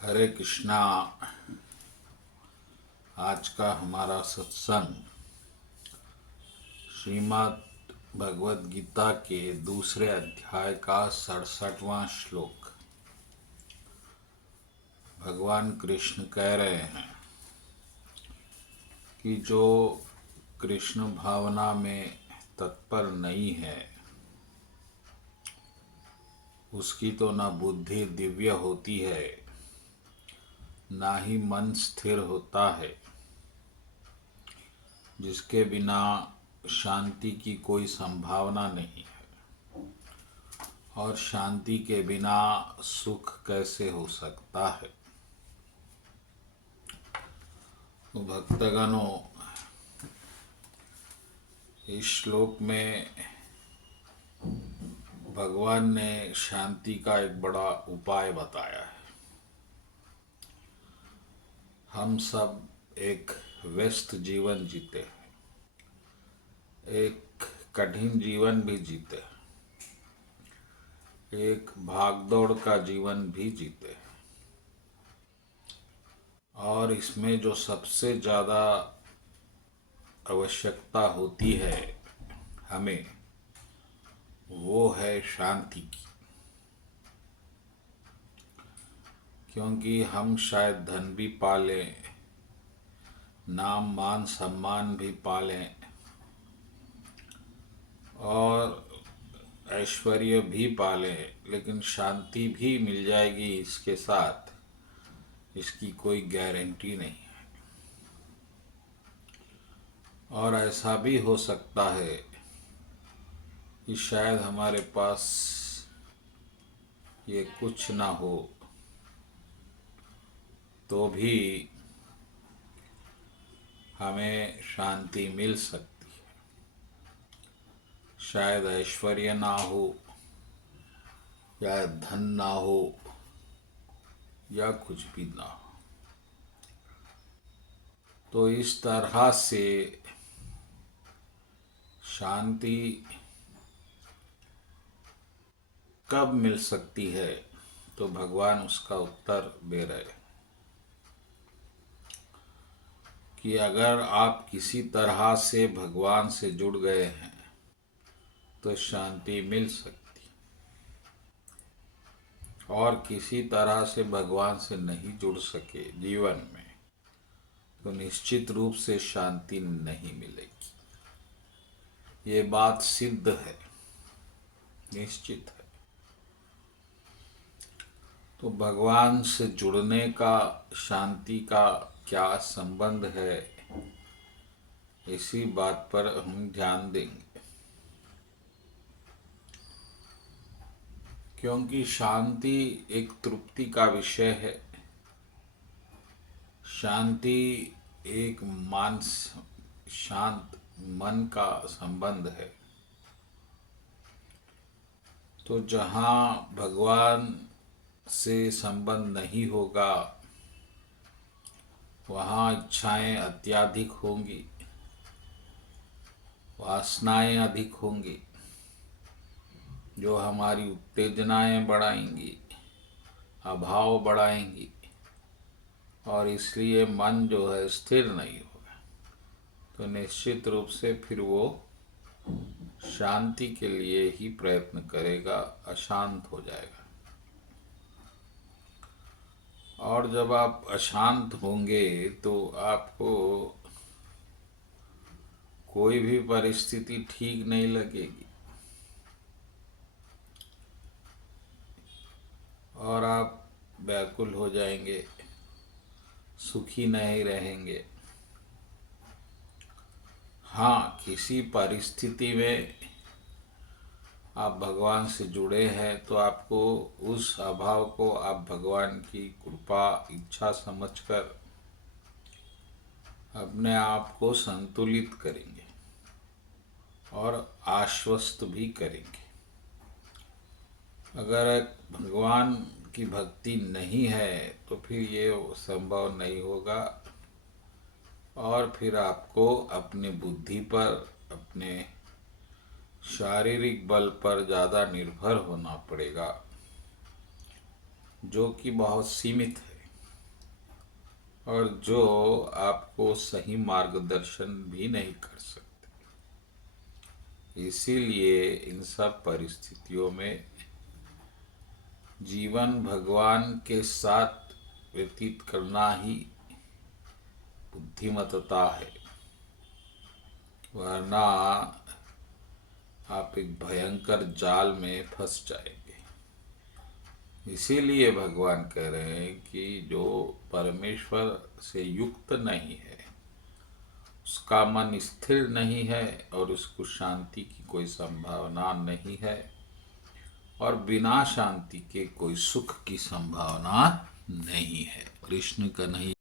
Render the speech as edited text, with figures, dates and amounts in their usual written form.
हरे कृष्णा। आज का हमारा सत्संग श्रीमद् भगवद गीता के दूसरे अध्याय का 67वां श्लोक। भगवान कृष्ण कह रहे हैं कि जो कृष्ण भावना में तत्पर नहीं है उसकी तो न बुद्धि दिव्य होती है, ना ही मन स्थिर होता है, जिसके बिना शांति की कोई संभावना नहीं है। और शांति के बिना सुख कैसे हो सकता है। तो भक्तगणों, इस श्लोक में भगवान ने शांति का एक बड़ा उपाय बताया है। हम सब एक व्यस्त जीवन जीते हैं, एक कठिन जीवन भी जीते हैं, एक भागदौड़ का जीवन भी जीते हैं। और इसमें जो सबसे ज़्यादा आवश्यकता होती है हमें, वो है शांति की। क्योंकि हम शायद धन भी पालें, नाम मान सम्मान भी पालें और ऐश्वर्य भी पालें, लेकिन शांति भी मिल जाएगी इसके साथ, इसकी कोई गारंटी नहीं है। और ऐसा भी हो सकता है कि शायद हमारे पास ये कुछ ना हो तो भी हमें शांति मिल सकती है। शायद ऐश्वर्य ना हो, या धन ना हो, या कुछ भी ना हो। तो इस तरह से शांति कब मिल सकती है, तो भगवान उसका उत्तर दे रहे कि अगर आप किसी तरह से भगवान से जुड़ गए हैं तो शांति मिल सकती, और किसी तरह से भगवान से नहीं जुड़ सके जीवन में तो निश्चित रूप से शांति नहीं मिलेगी। ये बात सिद्ध है, निश्चित है। तो भगवान से जुड़ने का शांति का क्या संबंध है, इसी बात पर हम ध्यान देंगे। क्योंकि शांति एक तृप्ति का विषय है। शांति एक शांत मन का संबंध है। तो जहाँ भगवान से संबंध नहीं होगा वहाँ इच्छाएं अत्याधिक होंगी, वासनाएं अधिक होंगी, जो हमारी उत्तेजनाएं बढ़ाएंगी, अभाव बढ़ाएंगी, और इसलिए मन जो है स्थिर नहीं होगा। तो निश्चित रूप से फिर वो शांति के लिए ही प्रयत्न करेगा, अशांत हो जाएगा। और जब आप अशांत होंगे तो आपको कोई भी परिस्थिति ठीक नहीं लगेगी, और आप व्याकुल हो जाएंगे, सुखी नहीं रहेंगे। हाँ, किसी परिस्थिति में आप भगवान से जुड़े हैं तो आपको उस अभाव को आप भगवान की कृपा इच्छा समझकर अपने आप को संतुलित करेंगे और आश्वस्त भी करेंगे। अगर भगवान की भक्ति नहीं है तो फिर ये संभव नहीं होगा, और फिर आपको अपनी बुद्धि पर, अपने शारीरिक बल पर ज़्यादा निर्भर होना पड़ेगा, जो कि बहुत सीमित है। और जो आपको सही मार्गदर्शन भी नहीं कर सकते। इसीलिए इन सब परिस्थितियों में जीवन भगवान के साथ व्यतीत करना ही बुद्धिमत्ता है, वरना आप एक भयंकर जाल में फंस जाएंगे। इसीलिए भगवान कह रहे हैं कि जो परमेश्वर से युक्त नहीं है, उसका मन स्थिर नहीं है और उसको शांति की कोई संभावना नहीं है, और बिना शांति के कोई सुख की संभावना नहीं है। कृष्ण कन्हैया